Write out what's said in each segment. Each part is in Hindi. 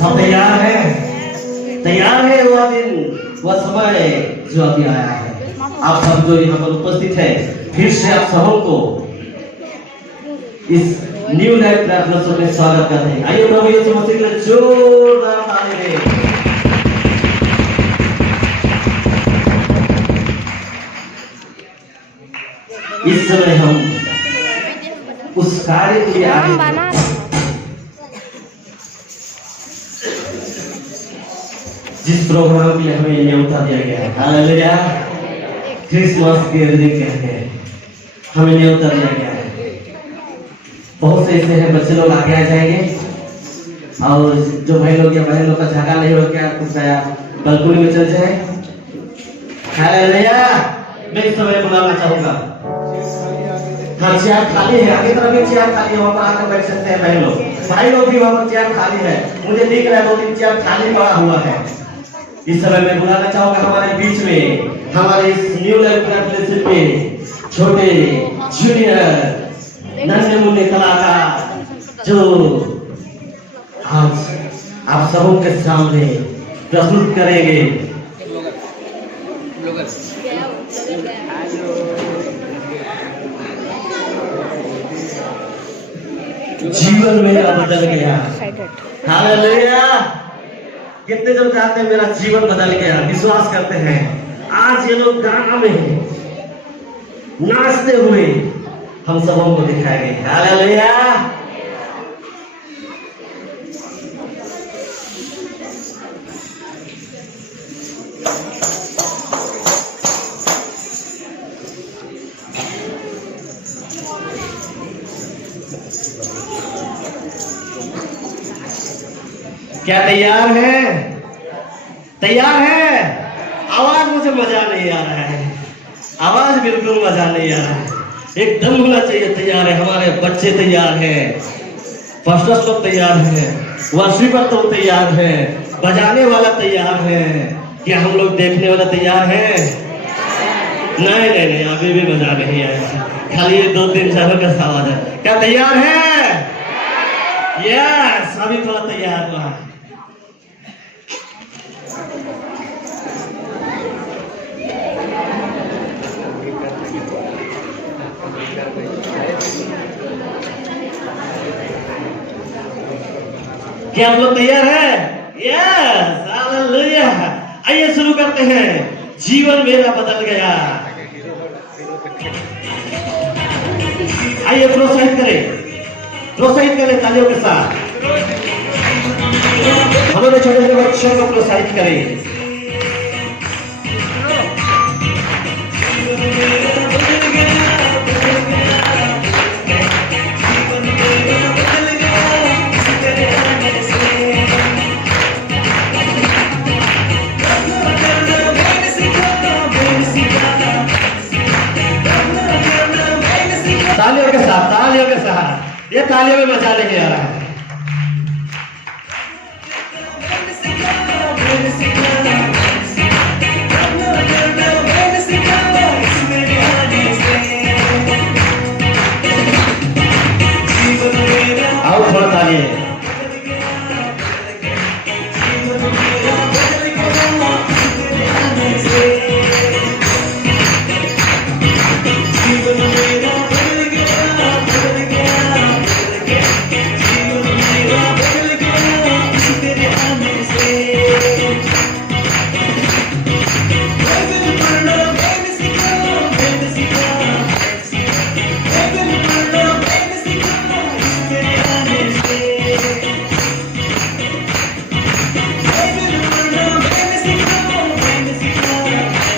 सब तैयार है? तैयार है वह दिन, वह समय जो अभी आया है। आप सब जो यहाँ पर उपस्थित है, फिर से आप सबों को इस न्यू लाइफ प्रार्थना सभा में स्वागत करते हैं। आइए प्रभु यीशु मसीह के लिए जोरदार ताली दें। इस समय हम उस कार्य के लिए आगे जिस प्रोग्राम के लिए हमें न्योता दिया गया है, हालेलुया, क्रिसमस के दिन कहते हैं हमें न्योता दिया गया है। बहुत से ऐसे हैं बच्चे लोग आगे आ जाएंगे और जो भाई लोग या बहन लोग का झगड़ा नहीं हो गया कुछ बलकुनी में चल जाए। हालेलुया, मैं इस समय बुलाना चाहूंगा। हाँ, चेयर खाली है, आगे तरफ भी चेयर खाली है, वहाँ पर आकर बैठ सकते हैं बहन लोग। भाई लोग भी वहाँ पर चेयर खाली है, मुझे दिख रहा है 2-3 चेयर खाली पड़ा हुआ है। इस समय मैं बुलाना चाहूंगा हमारे बीच में, हमारे इस न्यू लाइफ प्रार्थना में छोटे जूनियर नन्हे मुन्ने कलाकार जो आज आप सबों के सामने प्रस्तुत करेंगे। जीवन मेरा बदल गया। हालेलुया, कितने जन चाहते हैं मेरा जीवन बदल गया, विश्वास करते हैं। आज ये लोग गाना में नाचते हुए हम सबों को दिखाएंगे। हालेलुया, क्या तैयार है? तैयार है? आवाज मुझे मजा नहीं आ रहा है, आवाज बिल्कुल मजा नहीं आ रहा है। एकदम होना चाहिए तैयार है। हमारे बच्चे तैयार हैं, पास्टर्स लोग तैयार हैं, वर्शिपर तो तैयार है, बजाने वाला तैयार है। क्या हम लोग देखने वाला तैयार है? नहीं नहीं नहीं, अभी भी मजा नहीं आया, खाली ये 2-3 शहरों का आवाज है। क्या तैयार है? यस, अभी थोड़ा तैयार हुआ। क्या आप लोग तैयार है? Yes, hallelujah. आइए शुरू करते हैं। जीवन मेरा बदल गया। आइए प्रोत्साहित करें तालियों के साथ। हमारे छोटे छोटे बच्चों को प्रोत्साहित करें। तालियों के साथ ये तालियों में मजा लेके आ रहा है। आओ थोड़ा तालिए।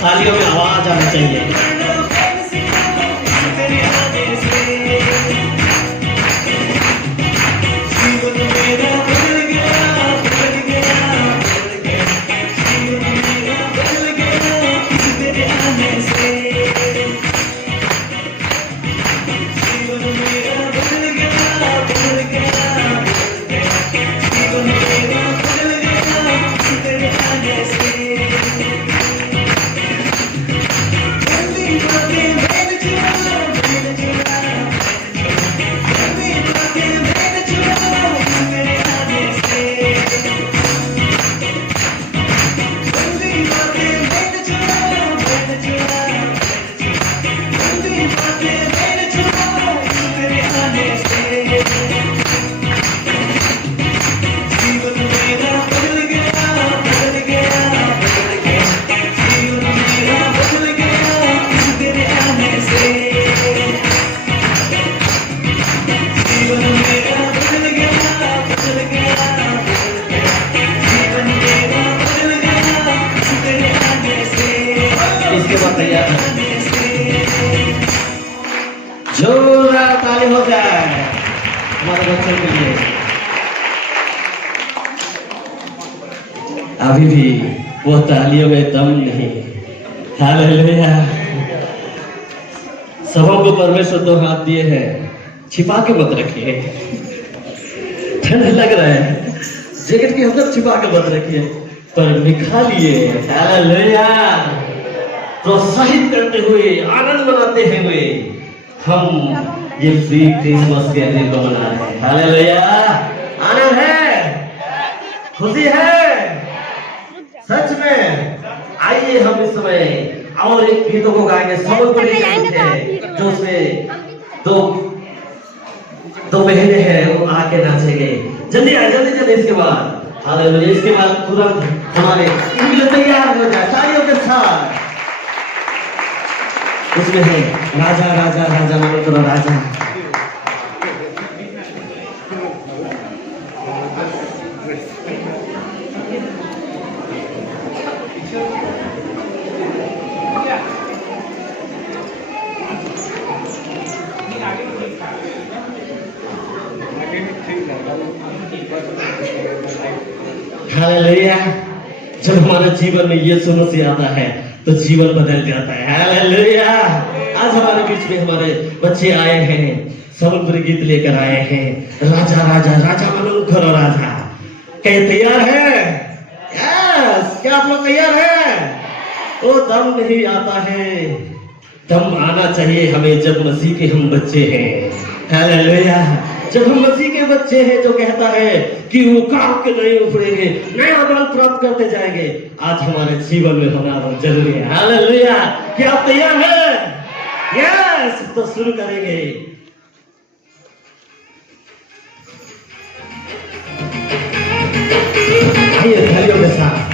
तालियों में आवाज आनी चाहिए। हो जाए हमारे बच्चों के लिए। अभी भी वो तालियों में दम नहीं। हालेलुया। सबों को परमेश्वर दो हाथ दिए हैं, छिपा के मत रखिए। ठंड लग रहा है, जैकेट के अंदर छिपा के मत रखिए, पर निकालिए। हालेलुया। प्रोत्साहित करते हुए, आनंद मनाते हुए हम ये प्री क्रिसमस के दिन को मना रहे हैं। हालेलुया। आनंद है, खुशी है सच में। आइए हम इस समय और एक गीतों को गाएंगे, सम्बलपुरी गीत है जो उसमें दो बहने हैं, वो आके नाचेंगे। जल्दी आए, जल्दी जल्दी। इसके बाद हालेलुया, इसके बाद तुरंत हमारे इंग्लिश तैयार हो जाए तालियों के साथ। उसमें है राजा राजा राजा मानो तो राजा। हालेलुया। जब हमारे जीवन में यीशु मसीह आता है तो जीवन बदल जाता है। हालेलुया। आज हमारे बीच में हमारे बच्चे आए हैं, सम्बलपुरी गीत लेकर आए हैं। राजा राजा राजा मानो करो राजा। क्या तैयार है? यस। क्या आप लोग तैयार हैं? वो दम नहीं आता है, दम आना चाहिए हमें जब मसीह के हम बच्चे हैं। हालेलुया। जब हम मसीह के बच्चे हैं जो कहता है कि वो काम के नहीं उखड़ेंगे, नया बल प्राप्त करते जाएंगे। आज हमारे जीवन में होना बहुत जरूरी है। हालेलुया। क्या आप तैयार हैं? यस। तो शुरू करेंगे। आइए तालियों के साथ।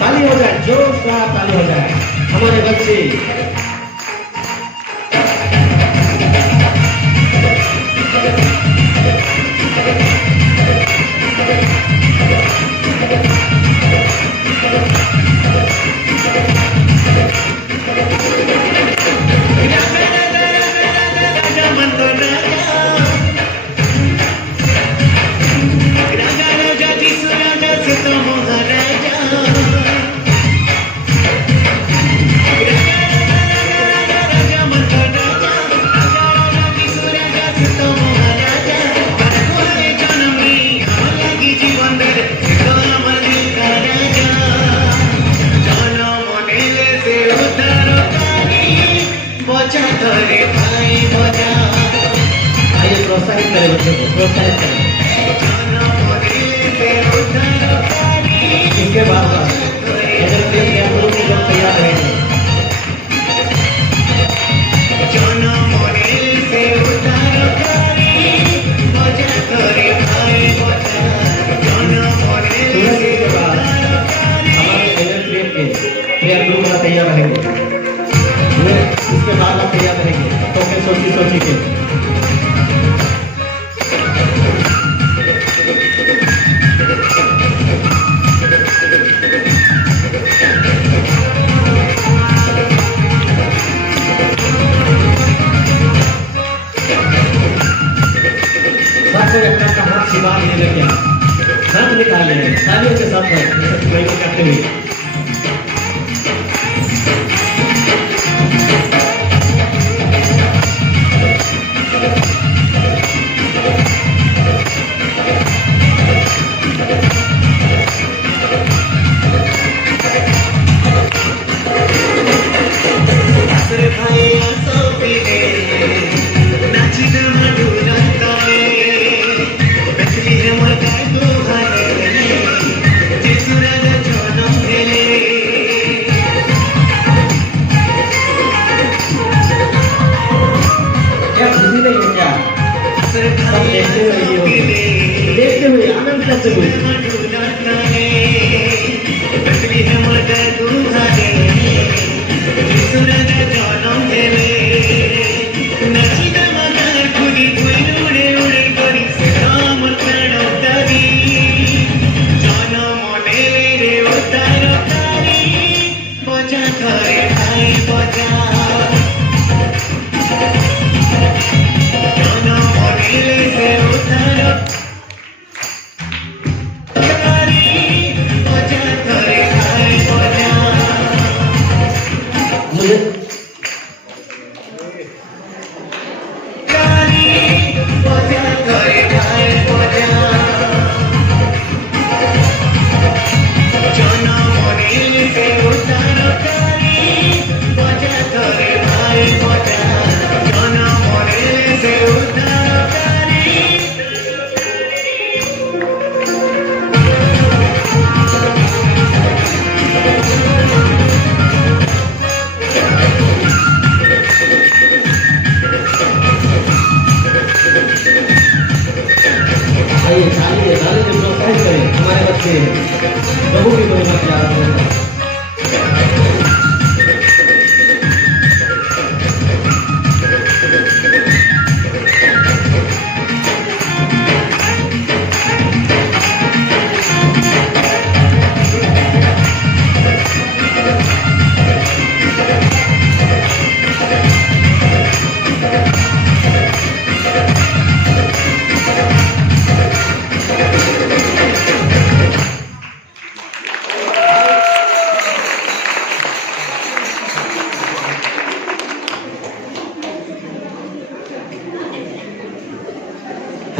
ताली हो जाए, जोरदार ताली हो जाए हमारे बच्चे। प्रोत्साहित करें बच्चों को, प्रोत्साहित करें। इसके बाद जब तैयार रहेंगे तैयार रहेंगे। इसके बाद आप तैयार रहेंगे तो फिर सोची के हाथ छिपा लेंगे, हाथ निकाल लेंगे तालियों के साथ करते हुए। आइए ताली से प्रोत्साहित करें हमारे बच्चे प्रभु की महिमा की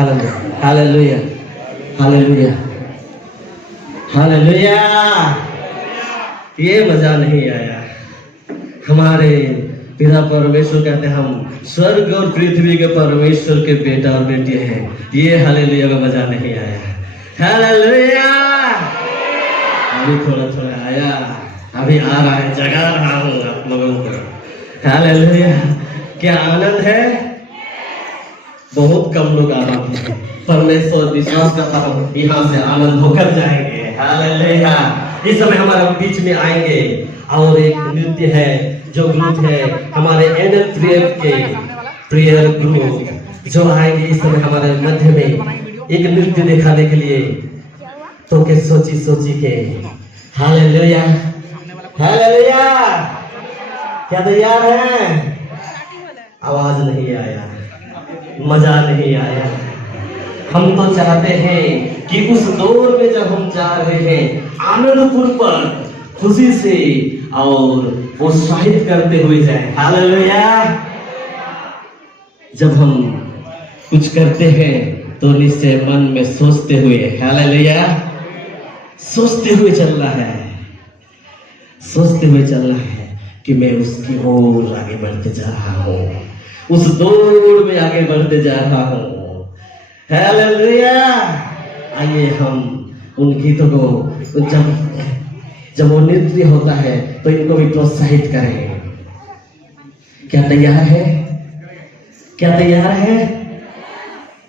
आराधना हालेलुया हालेलुया हालेलुया। ये मजा नहीं आया। हमारे पिता परमेश्वर कहते हैं हम स्वर्ग और पृथ्वी के परमेश्वर के बेटा और बेटी हैं। ये हालेलुया का मजा नहीं आया। हालेलुया अभी थोड़ा थोड़ा आया, अभी आ रहा है, जगा रहा हूँ आप लोगों को। हालेलुया क्या आनंद है। बहुत कम लोग आनंद हैं, परमेश्वर विश्वास करता हूँ यहाँ से आनंद होकर जाएंगे। हालेलुया इस समय हमारे बीच में आएंगे और एक नृत्य है जो ग्रुप है हमारे एनएल के प्रेयर ग्रुप जो आएंगे इस समय हमारे मध्य में एक नृत्य दिखाने के लिए। तो के सोची सोची के हालेलुया हालेलुया क्या तैयार है। आवाज नहीं आया, मजा नहीं आया। हम तो चाहते हैं कि उस दौर में जब हम जा रहे हैं आनंदपूर्वक खुशी से और उत्साहित करते हुए जाए। हालेलुया जब हम कुछ करते हैं तो निश्चय मन में सोचते हुए, हालेलुया सोचते हुए चलना है, सोचते हुए चलना है कि मैं उसकी ओर आगे बढ़ते जा रहा हूँ, उस दौड़ में आगे बढ़ते जा रहा हूँ। हालेलुया आइए हम उन गीतों को जब वो नृत्य होता है तो इनको भी प्रोत्साहित करें। क्या तैयार है, क्या तैयार है।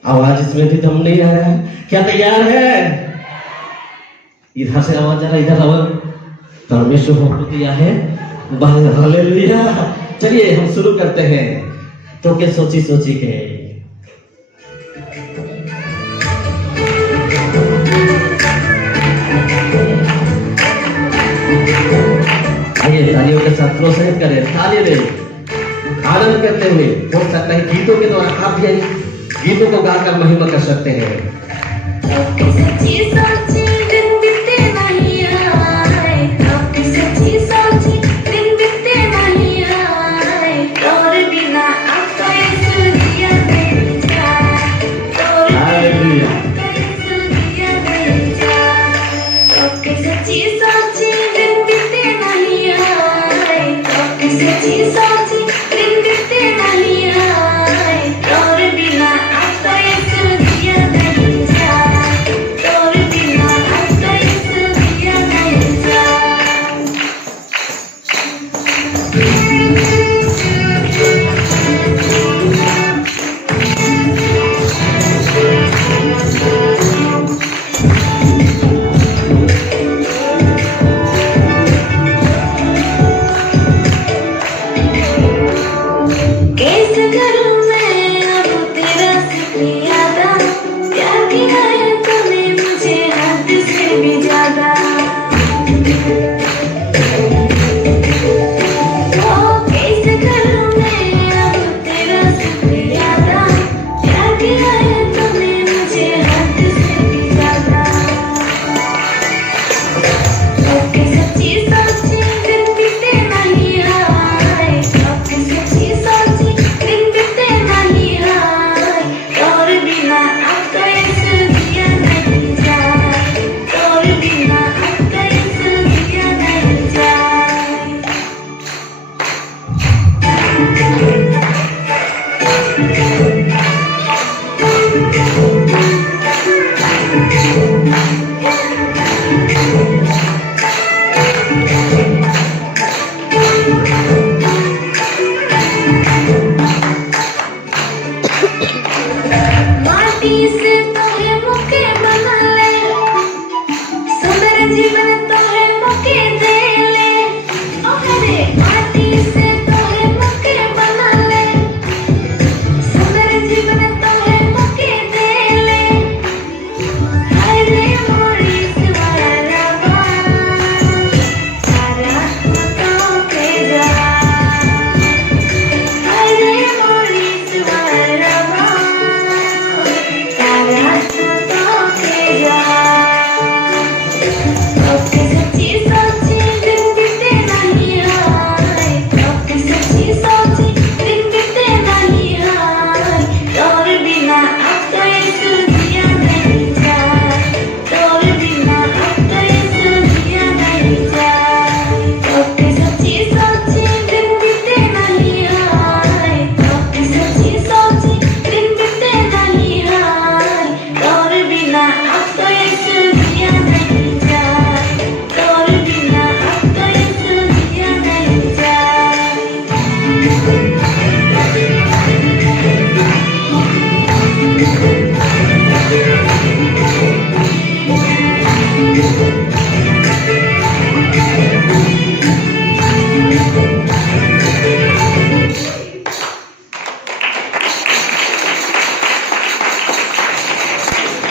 आवाज इसमें भी दम नहीं आ रहा है। क्या तैयार है। इधर से आवाज आ रहा है, इधर आवाज परमेश्वर हमको दिया है। हालेलुया चलिए हम शुरू करते हैं। तो क्या सोची सोची के आइए तालियों के साथ प्रोत्साहित करें, ताली दें, आनंद करते हुए। हो सकता है गीतों के द्वारा आप भी गीतों को गाकर महिमा कर सकते हैं।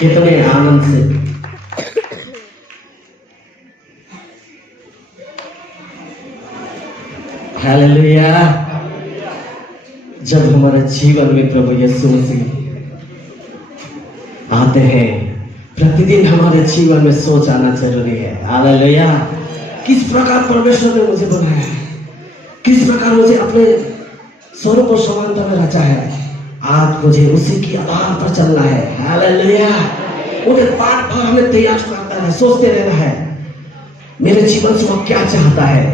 कितने आनंद से हालेलुया। जब हमारे जीवन में प्रभु यीशु मसीह आते हैं, प्रतिदिन हमारे जीवन में सोच आना जरूरी है। हालेलुया। किस प्रकार परमेश्वर ने मुझे बनाया है, किस प्रकार मुझे अपने स्वरूप और समानता में रचा है, आज मुझे उसी की आधार पर चलना है। हालेलुया। उनके पाठ पर हमें तैयार करता है, सोचते रहना है मेरे जीवन से वो क्या चाहता है।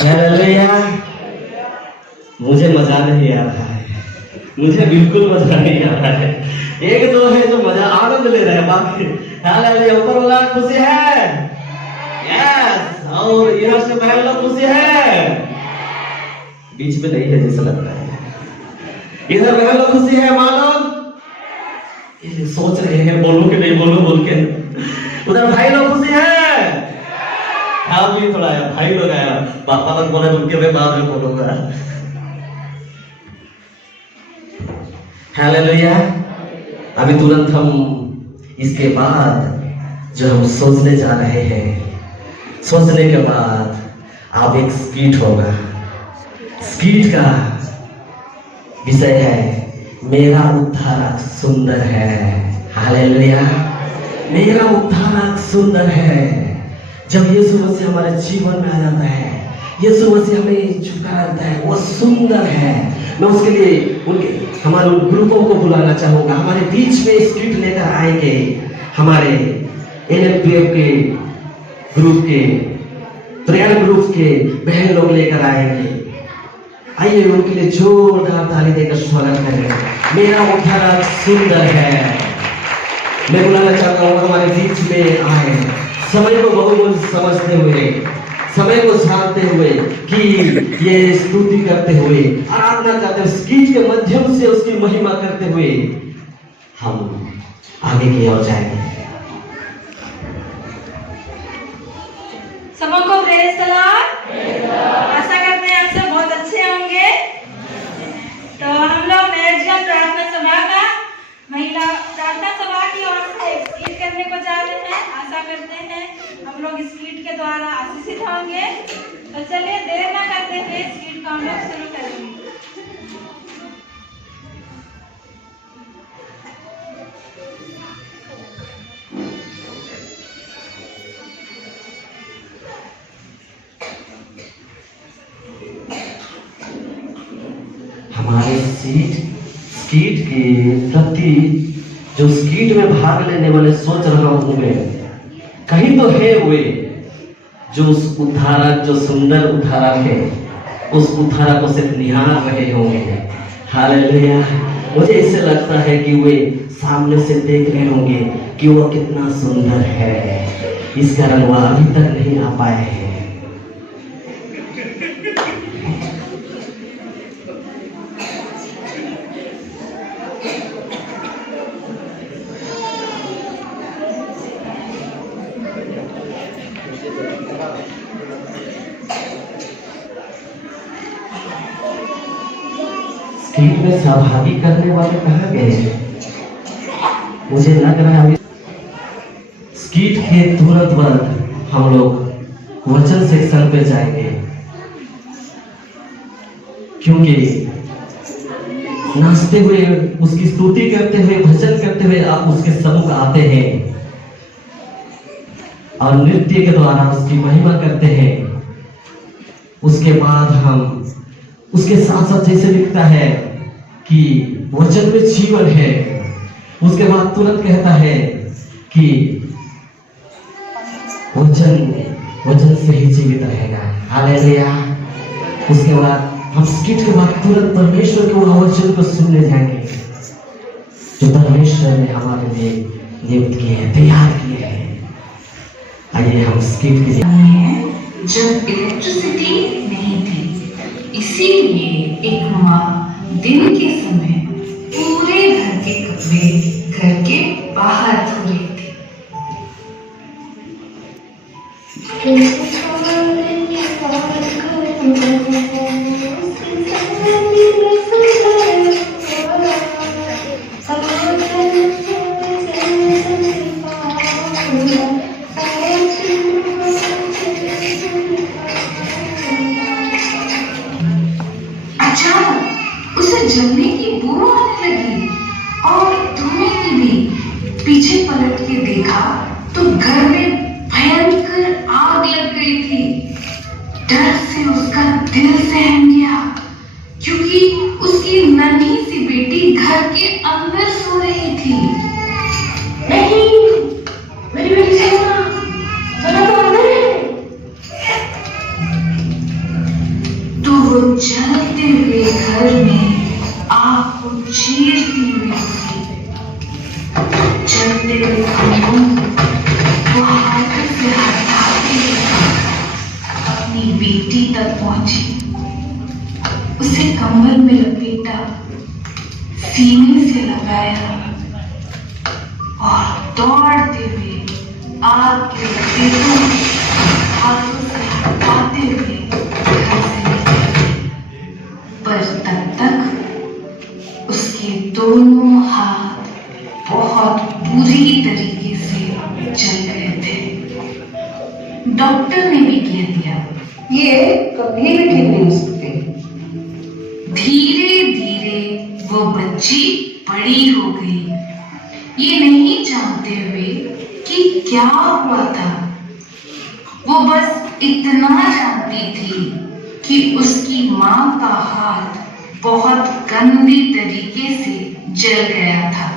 हालेलुया। मुझे मजा नहीं आ रहा है, मुझे बिल्कुल मजा नहीं आ रहा है। एक दो है जो मजा आनंद ले रहे हैं, बाकी हालेलुया ऊपर वाला खुशी है। यस। और इधर से बहन लोग खुशी है, बीच में नहीं है जैसा लगता है। इधर बहन लोग खुशी है, मालूम ये सोच रहे हैं बोलूं कि नहीं बोलूं बोल के। उधर भाई लोग खुशी है, हाँ भी थोड़ा है, भाई लोग आया, पापा लोग बोले उनके मैं बाद में बोलूंगा। हालेलुया। अभी तुरंत हम इसके बाद जो हम सोचने जा रहे हैं, सोचने के बाद आप एक स्किट होगा। स्किट का विषय है मेरा उद्धारक सुंदर है। हालेलुया। मेरा उद्धारक सुंदर है। जब यीशु मसीह हमारे जीवन में आ जाता है, यीशु मसीह हमें छुटकारा देता है, वो सुंदर है। मैं उसके लिए उनके हमारे ग्रुपों को बुलाना चाहूंगा, हमारे बीच में स्किट लेकर आएंगे। हमारे NFPF के ग्रुप के, प्रेयर ग्रुप के बहन लोग लेकर आएंगे। आइए उनके लिए जोरदार ताली देकर स्वागत करें। मेरा उद्धारक सुंदर है। मैं बुलाना चाहता हूँ हमारे बीच में आए, समय को बहुमूल्य समझते हुए, समय को जानते हुए कि ये स्तुति करते हुए, आराधना करते हुए, गीत के माध्यम से उसकी महिमा करते हुए हम आगे की ओर जाएंगे। सबको प्रेज द लॉर्ड। आशा करते हैं आप सब बहुत अच्छे होंगे। तो हम लोग नैर्जन प्रार्थना सभा का महिला प्रार्थना सभा की ओर से स्किट करने को जा रहे हैं। आशा करते हैं हम लोग स्किट के द्वारा आशीषित होंगे। तो चलिए देर न करते हुए स्किट को हम लोग शुरू करेंगे। हमारे स्किट के प्रति जो स्किट में भाग लेने वाले सोच रहा हूं मैं, कहीं तो है वे जो उस उद्धारक, जो सुंदर उद्धारक है, उस उद्धारक को सिर्फ निहार रहे होंगे। हालेलुया। मुझे इससे लगता है कि वे सामने से देख रहे होंगे कि वो कितना सुंदर है, इस कारण वह अभी तक नहीं आ पाए हैं। स्किट में सहभागी करने वाले कहाँ गए? मुझे लग रहा है स्किट के तुरंत बाद हम लोग वचन सेक्शन पे जाएंगे, क्योंकि नाचते हुए, उसकी स्तुति करते हुए, भजन करते हुए आप उसके सम्मुख आते हैं और नृत्य के द्वारा उसकी महिमा करते हैं। उसके बाद हम उसके साथ साथ जैसे लिखता है कि वचन में जीवन है, उसके बाद तुरंत कहता है कि वचन से ही जीवित रहेगा। हालेलुया। उसके बाद हम स्किट के बाद तुरंत परमेश्वर के वचन को सुनने जाएंगे जो परमेश्वर ने हमारे लिए नियुक्त किए हैं, तैयार किए हैं। आइए हम स्किट के लिए। जब इलेक्ट्रिसिटी नहीं थी, इसीलिए एक माँ दिन के समय पूरे घर के कपड़े घर के बाहर धो रही थी। घर में भयंकर आग लग गई थी। डर से उसका दिल सहम गया, क्योंकि उसकी नन्ही सी बेटी घर के अंदर सो रही थी। नहीं, मेरी बेटी सोना तो अंदर है। तो वो जलते हुए घर में आग को चीरती हुई उठी। जलते हुए खंभों को हाथों से हटाते हुए अपनी बेटी तक पहुंची। उसे कंबल में लपेटा, सीने से लगाया और दौड़ते हुए आग के लपेटों को हाथों से हटाते हुए घर से निकली। पर तब तक उसके दोनों हाथ बहुत बुरी तरीके से जल गए थे। डॉक्टर ने भी कह दिया, ये कभी भी ठीक नहीं हो सकते। धीरे धीरे वो बच्ची बड़ी हो गई, ये नहीं जानते हुए कि क्या हुआ था। वो बस इतना जानती थी कि उसकी माँ का हाथ बहुत गंदी तरीके से जल गया था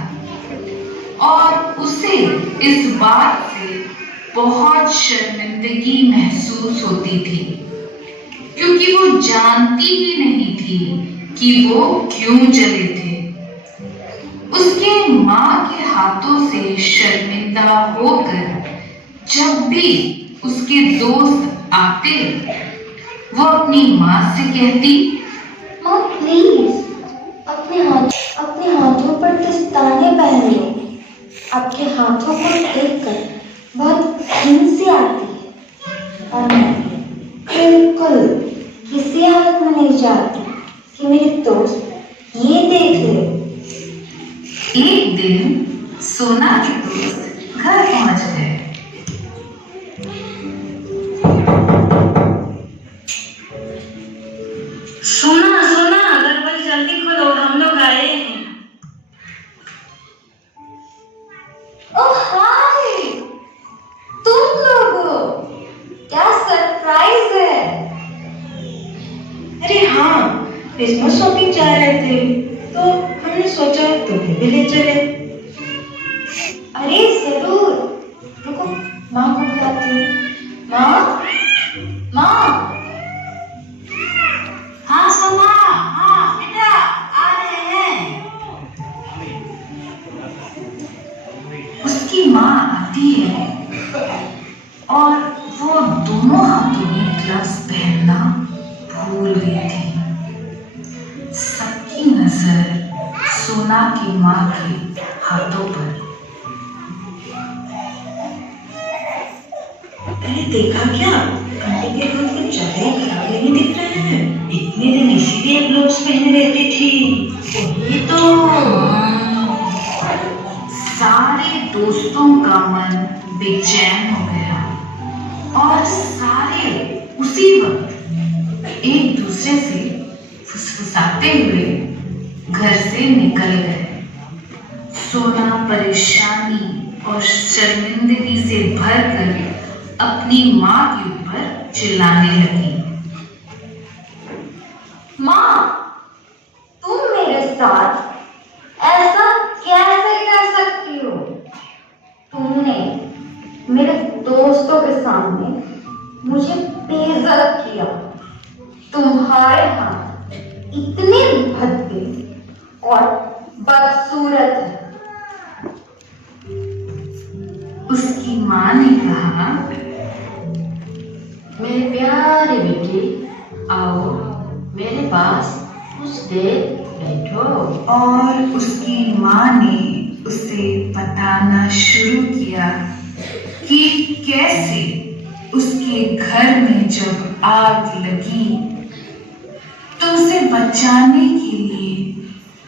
और उसे इस बात से बहुत शर्मिंदगी महसूस होती थी, क्योंकि वो जानती ही नहीं थी कि वो क्यों जले थे। उसके माँ के हाथों से शर्मिंदा होकर जब भी उसके दोस्त आते, वो अपनी माँ से कहती, माँ प्लीज अपने हाथों पर दस्ताने पहन लो। आपके हाथों को देखकर बहुत घिन सी आती है और मैं बिल्कुल किसी हालत में नहीं चाहती कि मेरे दोस्त ये देख ले। एक दिन सोना के दोस्त घर पहुंच गए। सोना सोना, दरवाजा जल्दी खोलो, हम लोग आए हैं। ओह हाय, तुम लोग हो? क्या सरप्राइज है। अरे हाँ, क्रिसमस शॉपिंग जा रहे थे तो हमने सोचा तुम्हें भी ले चले। अरे जरूर, रुको माँ को बुलाती हूँ। माँ, माँ। हाँ सोना, हाँ बेटा, आ रहे हैं। उसकी माँ आती है और वो दोनों हाथों में ग्लव्स पहनना भूल गई थी। सबकी नजर सोना की माँ के हाथों पर। अरे देखा क्या, आंटी के हाथ कुछ ज्यादा ही खराब नहीं दिख रहे हैं। इतने दिन इसीलिए ग्लव्स पहने रहती थी। वही तो। सारे दोस्तों का मन बेचैन हो गया और सारे उसी वक्त एक दूसरे से फुसफुसाते हुए घर से निकल गए। सोना परेशानी और शर्मिंदगी से भरकर अपनी माँ के ऊपर चिल्लाने लगी। माँ, तुम मेरे साथ ऐसा कैसे कर सकती हो? तुमने मेरे दोस्तों के सामने मुझे बेइज्जत किया। तुम्हारे हाथ इतने भद्दे और बदसूरत हैं। उसकी माँ ने कहा, मेरे प्यारे बेटे, आओ मेरे पास कुछ देर बैठो। और उसकी माँ ने उसे बताना शुरू किया कि कैसे उसके घर में जब आग लगी तो उसे बचाने के लिए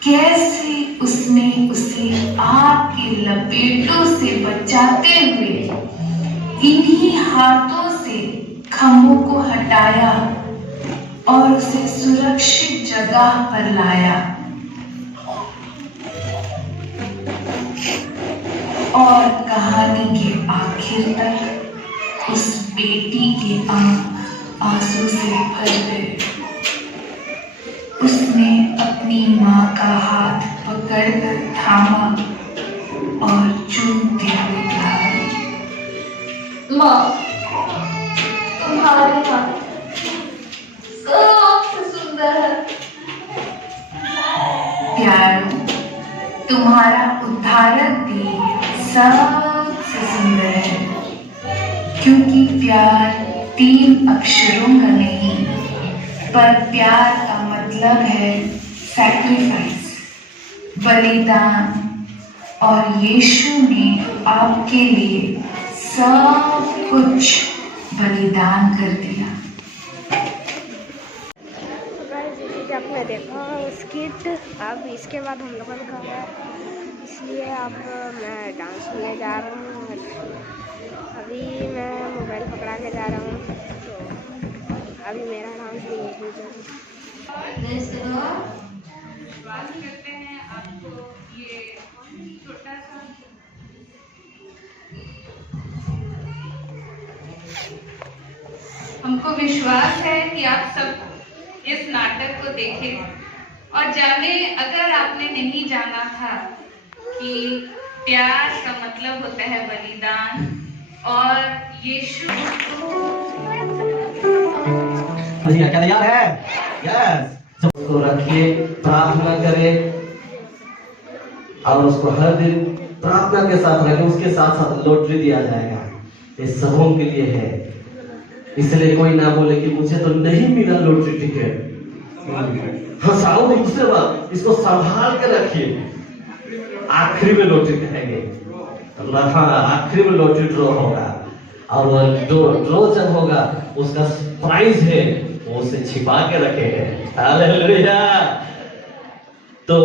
कैसे उसने उसे आग के लपेटों से बचाते हुए इन्हीं हाथों से खंभों को हटाया और उसे सुरक्षित जगह पर लाया। और कहानी के आखिर तक उस बेटी के आंख आंसू से भर गए। उसने अपनी माँ का हाथ पकड़कर थामा और चूमते हुए कहा, माँ, तुम्हारे हाथ सबसे सुंदर है। प्यारो, तुम्हारा उद्धारक भी सबसे सुंदर है, क्योंकि प्यार 3 अक्षरों का नहीं, पर प्यार का मतलब है सैक्रिफाइस, बलिदान। और यीशु ने आपके लिए सब कुछ बलिदान कर दिया। आपने देखा स्किट, अब इसके बाद हम लोगों का है, इसलिए अब मैं डांस सुनने जा रहा हूँ। अभी मैं मोबाइल पकड़ा के जा रहा हूँ, तो अभी मेरा डांस भी नहीं करते हैं आपको ये छोटा सा हमको विश्वास है कि आप सब इस नाटक को देखें और जाने, अगर आपने नहीं जाना था कि प्यार का मतलब होता है बलिदान और यीशु। क्या तैयार है? यस। उसको रखिए, प्रार्थना करें और उसको हर दिन प्रार्थना के साथ रखें। उसके साथ साथ लॉटरी दिया जाएगा, ये सबों के लिए है, इसलिए कोई ना बोले कि मुझे तो नहीं मिला लॉटरी टिकट। हंसाओ एक दूसरे बात, इसको संभाल के रखिए। आखिरी में लॉटरी कहेंगे, आखिरी में लॉटरी ड्रॉ होगा और ड्रॉ जब होगा उसका प्राइज है वो उसे छिपा के रखेंगे। हालेलुया। तो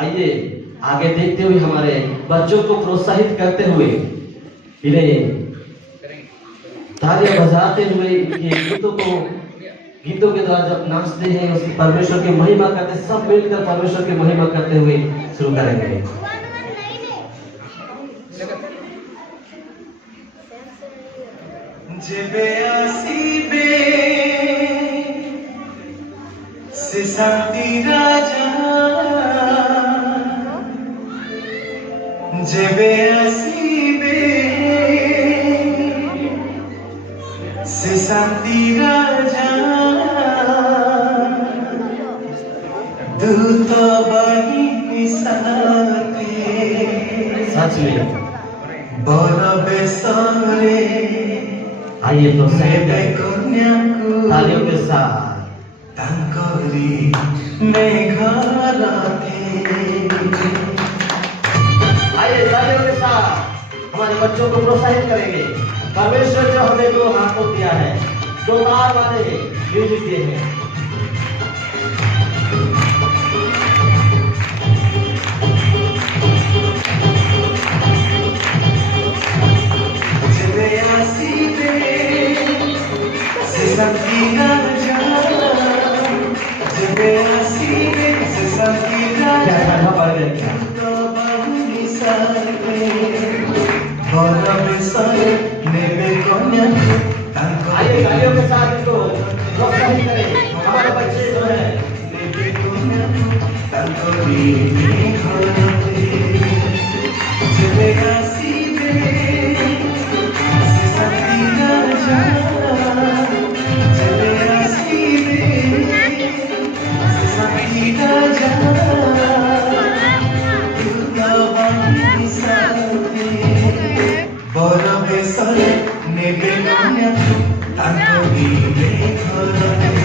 आइए आगे देखते हुए हमारे बच्चों को प्रोत्साहित करते हुए इन्हें तालियां बजाते हुए ये गीतों के द्वारा जब नाचते हैं उसकी परमेश्वर की महिमा करते, सब मिलकर परमेश्वर की महिमा करते हुए शुरू करेंगे। जेबे आसीबे से शांति राजा, जेबे आसीबे से शांति राजा, दूत बहिनी साथे सच में बर बेसरे। आइए तो नेबे कन्याकु तालियों के साथ तांकरी मेघराथे। आइए तालियों के साथ हमारे बच्चों को प्रोत्साहित करेंगे। परमेश्वर जो हमें 2 हाथों दिया है, 2 तार वाले म्यूजिक दिए हैं। जेबे आसीबे से शांति राजा, जेबे आसीबे से शांति राजा, क्या पढ़ गए क्या? बाहुली सारे बर बेसरे नेबे कन्याकु तांकरी। आइए तालियों के साथ इनको प्रोत्साहित करें। हमारे बच्चे जो है नेबे कन्याकु तांकरी मेघराथे। जेबे आसीबे से शांति राजा, जेबे आसीबे से शांति राजा, दूत बहिनी साथे बर बेसरे नेबे कन्याकु तांकरी मेघराथे।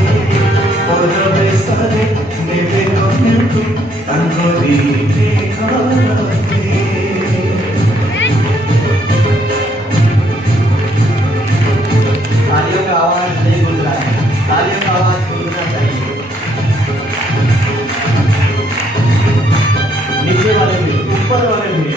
बर बेसरे नेबे कन्याकु तांकरी मेघराथे। तालियों का आवाज नहीं गूंज रहा है, तालियों का आवाज गूंजना चाहिए। नीचे वाले भी, ऊपर वाले भी।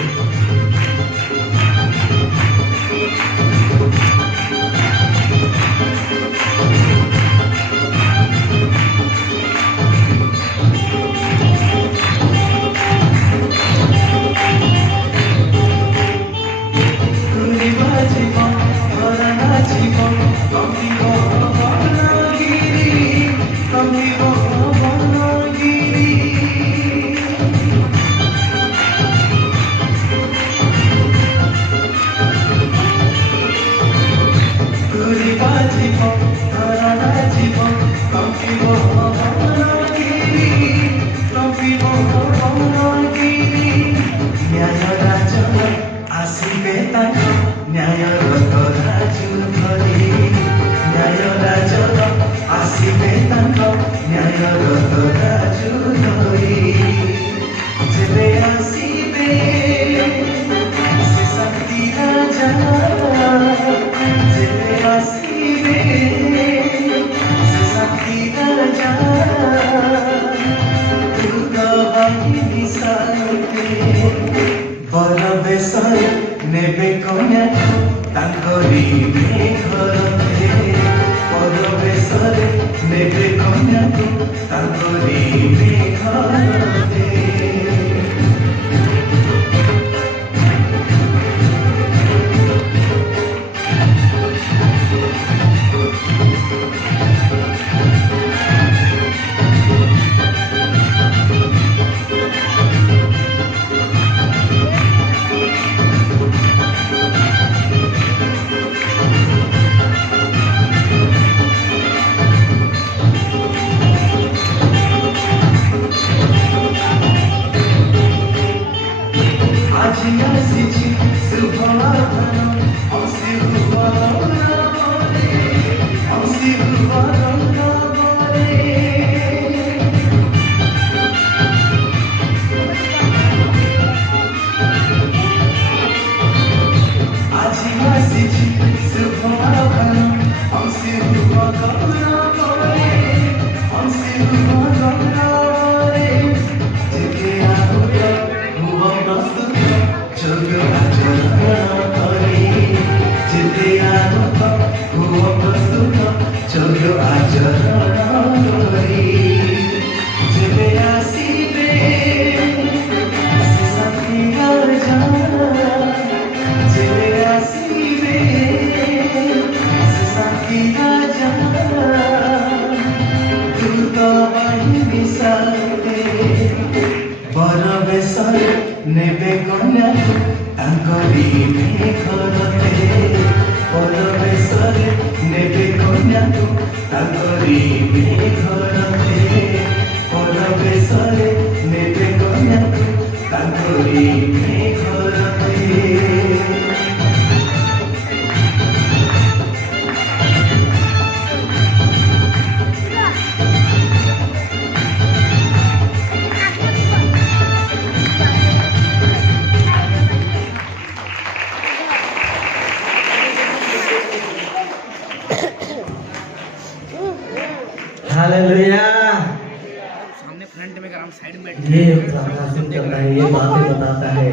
ନେବେ କନ୍ୟାକୁ ତାଙ୍କରି ଘରତେ ପରବେଶରେ ନେବେ କନ୍ୟାକୁ ତାଙ୍କରି ଘରତେ ନେବେ କନ୍ୟାକୁ ତାଙ୍କରି ଘରତେ ପରବେଶରେ ନେବେ କନ୍ୟାକୁ ତାଙ୍କରି ଘରତେ ପରବେଶରେ ନେବେ କନ୍ୟାକୁ ତାଙ୍କରି ଘରତେ हालेलुया। सामने फ्रंट में हम साइड में ये प्रकाशित करता है, ये बातें बताता है।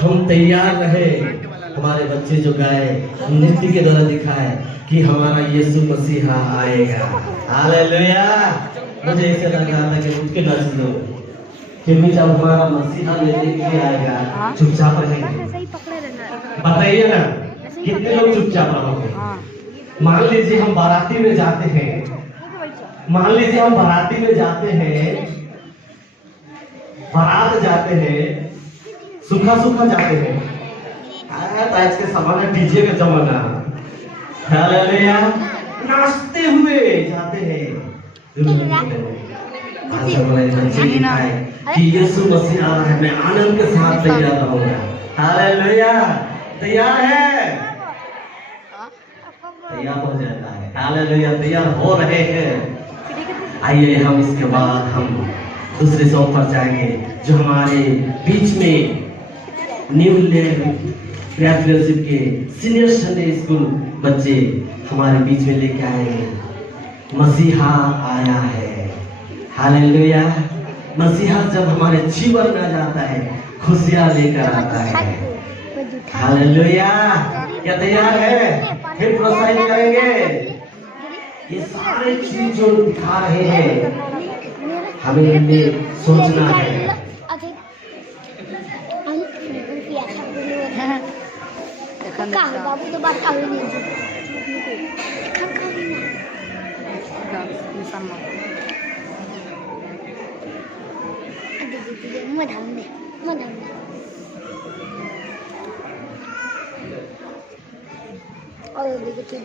हम तैयार रहे। हमारे बच्चे जो गाए, नृत्य के द्वारा दिखाए कि हमारा यीशु मसीहा आएगा। हालेलुया। मुझे ऐसे लग रहा था कि उठ के नाच लो, क्योंकि जब हमारा मसीहा लेने के लिए आएगा चुपचाप रहेंगे। बताइए ना, कितने लोग चुपचाप रहोगे? मान लीजिए हम बाराती में जाते हैं, मान लीजिए हम बाराती में जाते हैं, बारात जाते हैं, सूखा सूखा जाते हैं। आज के जमाना डीजे का जमाना, हालेलुया, नाचते हुए जाते हैं। आज हमारे बच्चे दिखाए कि यीशु मसीह आ रहा है, मैं आनंद के साथ तैयार रहूंगा। हालेलुया। तैयार है? तैयार हो जाता है। हालेलुया। तैयार हो रहे हैं। आइए हम इसके बाद हम दूसरे सॉन्ग पर जाएंगे जो हमारे बीच में न्यू ग्रेजुएशन के सीनियर संडे स्कूल बच्चे हमारे बीच में लेके आएंगे। मसीहा आया है। हालेलुया। मसीहा जब हमारे जीवन में आ जाता है, खुशियां लेकर आता है। हालेलुया। क्या तैयार है? फिर प्रोत्साहित करेंगे। ये सारे चीज जो दिखा रहे हैं, हमें इनमें सोचना है। बाबू तो बात कर नहीं और देखो चीज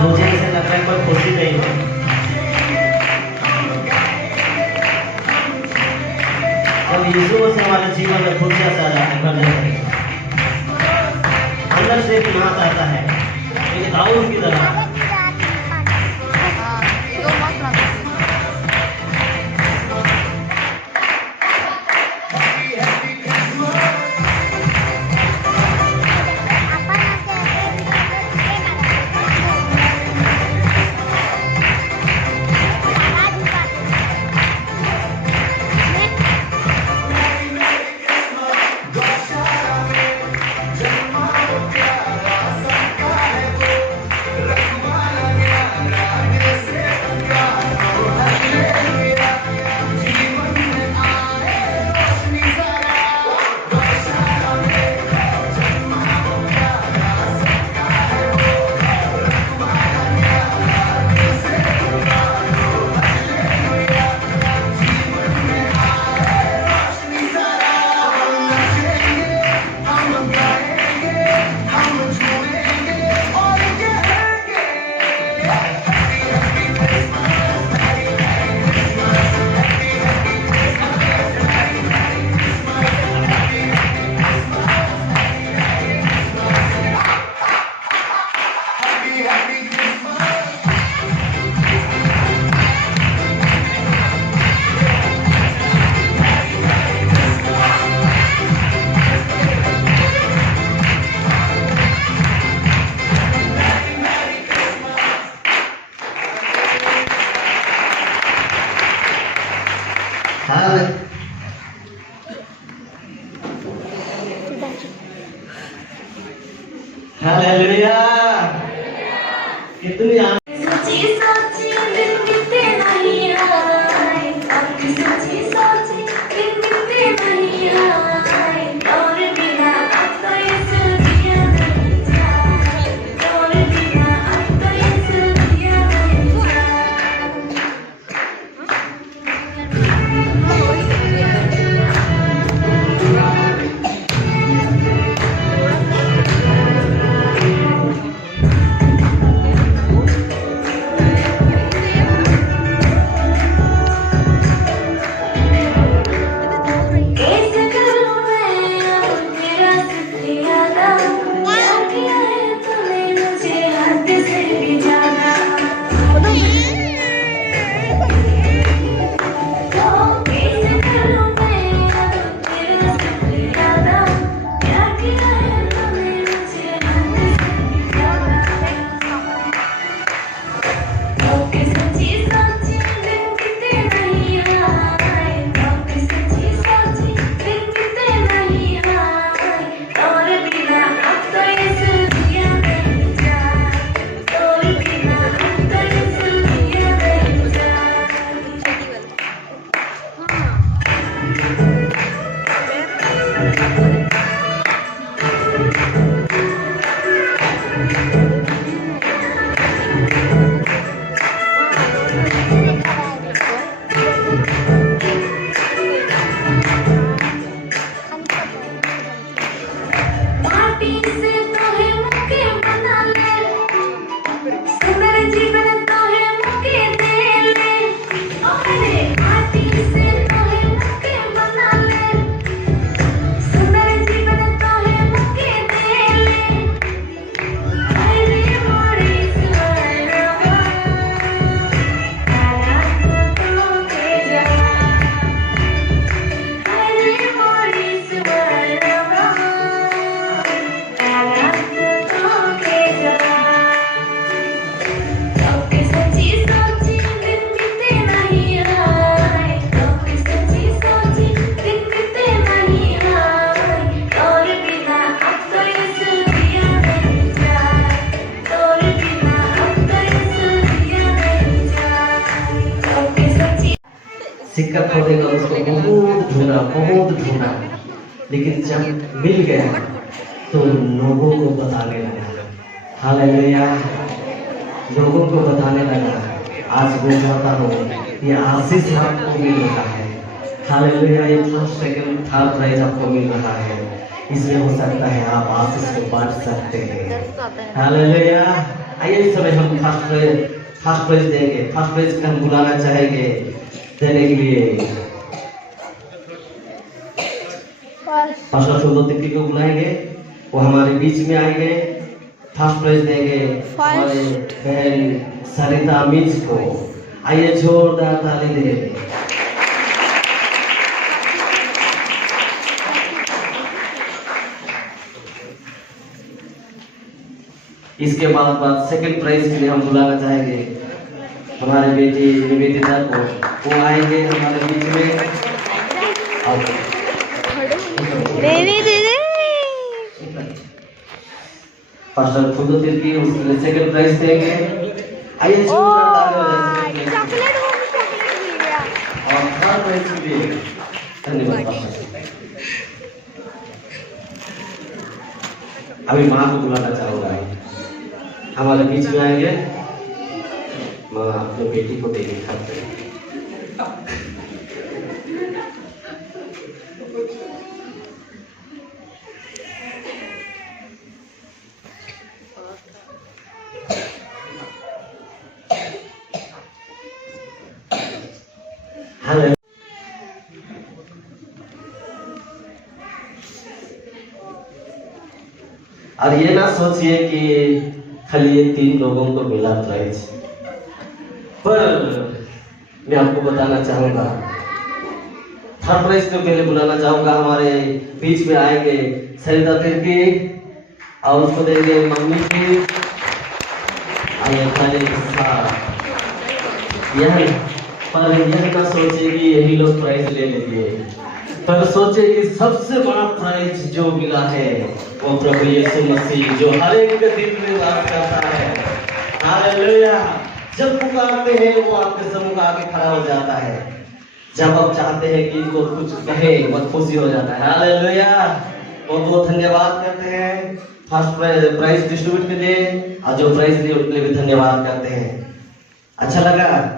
मुझे ऐसा लग रहा है कोई खुशी नहीं है। अब यीशु से हमारे जीवन में खुशियाँ साझा करने अंदर से एक नाच आता है एक दाऊद की तरह। हालेलुया। कितनी सोची सोची दिन बीते नहीं आए, अपनी सोची सोची दिन बीते नहीं आए, और बिना अब तो इस दुनिया नहीं जाए, और बिना अब तो इस दुनिया नहीं जाए। सिक्का खोदेगा उसको बहुत ढूंढा, लेकिन जब मिल गया तो लोगों को बताने लगा। हालेलुया, लोगों को बताने लगा। आज मैं कहता हूँ ये आशीष आपको मिल रहा है। हालेलुया, ये फर्स्ट सेकंड थर्ड प्राइज आपको मिल रहा है। इसमें हो सकता है आप आशीष को बांट सकते हैं। हालेलुया, आइए इस समय हम फर्स्ट प्राइज देंगे। फर्स्ट प्राइज हम बुलाना चाहेंगे देने के लिए। पास्टर सुंदर तिर्की को बुलाएंगे, वो हमारे बीच में आएंगे। फर्स्ट प्राइज देंगे हमारे बहन सरिता मिर्च को। आइए जोरदार ताली दें। इसके बाद सेकंड प्राइज के लिए हम बुलाना चाहेंगे हमारे बेटी निवेदिता को। वो आएंगे हमारे बीच में। पास्टर खुद तिर्की उसके लिए सेकंड प्राइज देंगे। आइए और थर्ड प्राइज के लिए धन्यवाद पास्टर। अभी माँ को बुलाना चाहूँगा, हमारे बीच में आएंगे। माँ अपने बेटी को देने खाते हैं। हेलो, और ये ना सोचिए कि खाली ये 3 लोगों को मिला प्राइज, पर मैं आपको बताना चाहूंगा थर्ड प्राइज को पहले बुलाना चाहूंगा। हमारे बीच में आएंगे सरिता तिर्की और उसको देंगे मम्मी की। आइए खाने के साथ पर यह ना सोचिए कि यही लोग प्राइज ले लेंगे, पर सोचे कि सबसे बड़ा प्राइज जो मिला है वो प्रभु यीशु मसीह, जो हर एक के दिल में वास करता है। हालेलुया, जब पुकारते हैं वो आपके सम्मुख आके खड़ा हो जाता है। जब आप चाहते हैं कि इनको कुछ कहे वो खुशी हो जाता है। हालेलुया, बहुत धन्यवाद करते हैं फर्स्ट प्राइज डिस्ट्रीब्यूट के लिए, और जो प्राइज लिए उनके लिए भी धन्यवाद करते हैं। अच्छा लगा।